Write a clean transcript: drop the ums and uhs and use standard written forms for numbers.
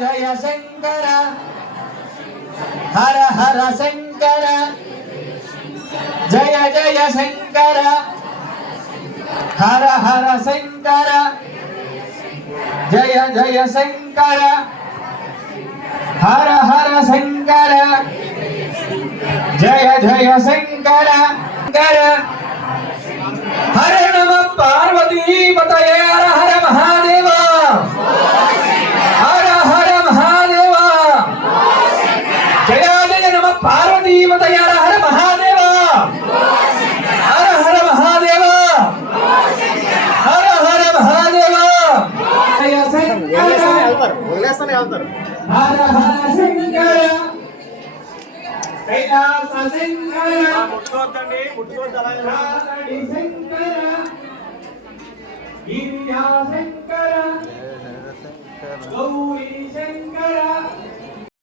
జయ శంకర హర హర శంకర జయ జయ శంకర హర హర శంకర జయ జయ శంకర హర హర శంకర జయ జయ శంకర హర నమ పార్వతీ పతయే హర హర మహాదేవ హర హర మహాదేవ జయ జయ నమ పార్వతీ పతయే హర హర మహాదేవ హర హర మహాదేవ హర హర మహాదేవ జయ శంకర హర హర శంకర కైలాస శంకర ముట్టుకోవద్దండి రాధడి శంకర గిరిజా శంకర